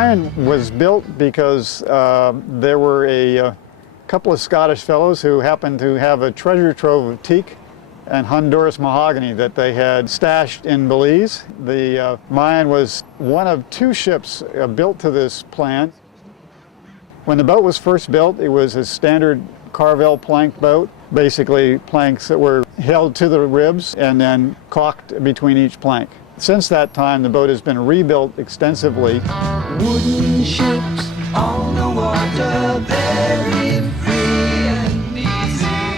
Mayan was built because there were a couple of Scottish fellows who happened to have a treasure trove of teak and Honduras mahogany that they had stashed in Belize. The Mayan was one of two ships built to this plan. When the boat was first built, it was a standard Carvel plank boat, basically planks that were held to the ribs and then caulked between each plank. Since that time, the boat has been rebuilt extensively. Wooden ships on the water, very free and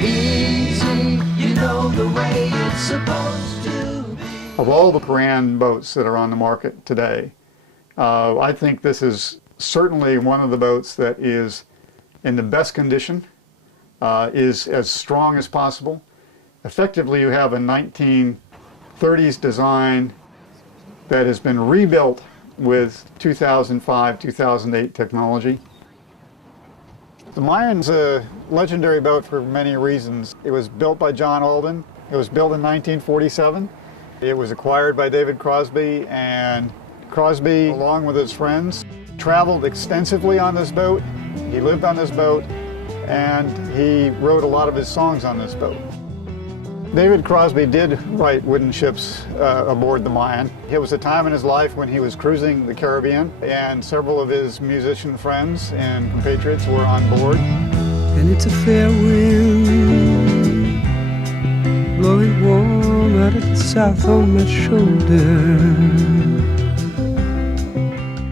easy, you know the way it's supposed to be. Of all the Craven boats that are on the market today, I think this is certainly one of the boats that is in the best condition, is as strong as possible. Effectively, you have a 1930s design that has been rebuilt with 2005, 2008 technology. The Mayan's a legendary boat for many reasons. It was built by John Alden. It was built in 1947. It was acquired by David Crosby, and Crosby, along with his friends, traveled extensively on this boat. He lived on this boat, and he wrote a lot of his songs on this boat. David Crosby did write wooden ships aboard the Mayan. It was a time in his life when he was cruising the Caribbean, and several of his musician friends and compatriots were on board. And it's a fair wind blowing warm out of the south on my shoulder.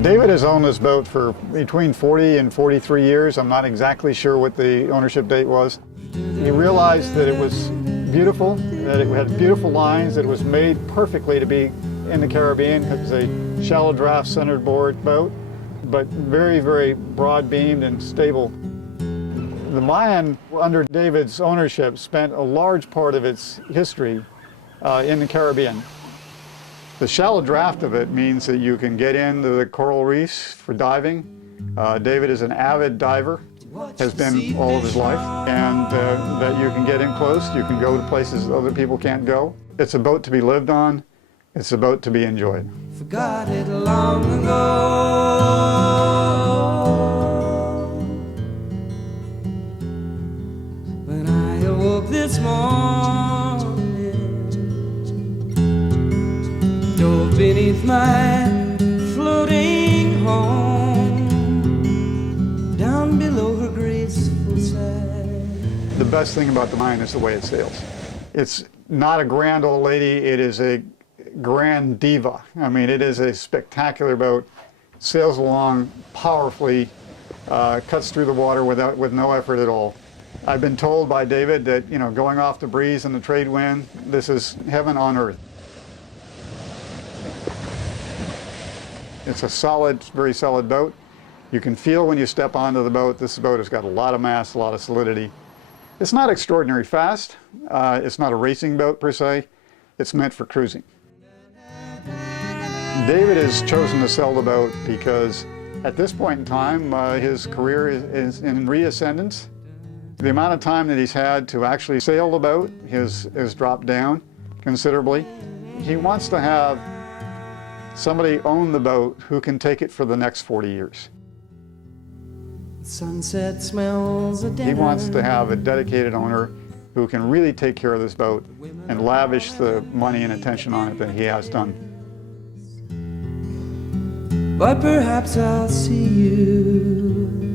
David has owned this boat for between 40 and 43 years. I'm not exactly sure what the ownership date was. He realized that it was beautiful, that it had beautiful lines, that it was made perfectly to be in the Caribbean. It was a shallow draft centered board boat, but very, very broad beamed and stable. The Mayan, under David's ownership, spent a large part of its history in the Caribbean. The shallow draft of it means that you can get into the coral reefs for diving. David is an avid diver, has been all of his life, and that you can get in close, you can go to places other people can't go. It's a boat to be lived on, it's a boat to be enjoyed. Forgot it long ago. When I awoke this morning, dove beneath my floating home, down below her graceful side. The best thing about the Mayan is the way it sails. It's not a grand old lady, it is a grand diva. I mean, it is a spectacular boat, sails along powerfully, cuts through the water with no effort at all. I've been told by David that, you know, going off the breeze and the trade wind, this is heaven on earth. It's a solid, very solid boat. You can feel when you step onto the boat, this boat has got a lot of mass, a lot of solidity. It's not extraordinary fast. It's not a racing boat per se. It's meant for cruising. David has chosen to sell the boat because at this point in time, his career is in reascendance. The amount of time that he's had to actually sail the boat has dropped down considerably. He wants to have somebody own the boat who can take it for the next 40 years. Sunset smells of dinner. He wants to have a dedicated owner who can really take care of this boat and lavish the money and attention on it that he has done. But perhaps I'll see you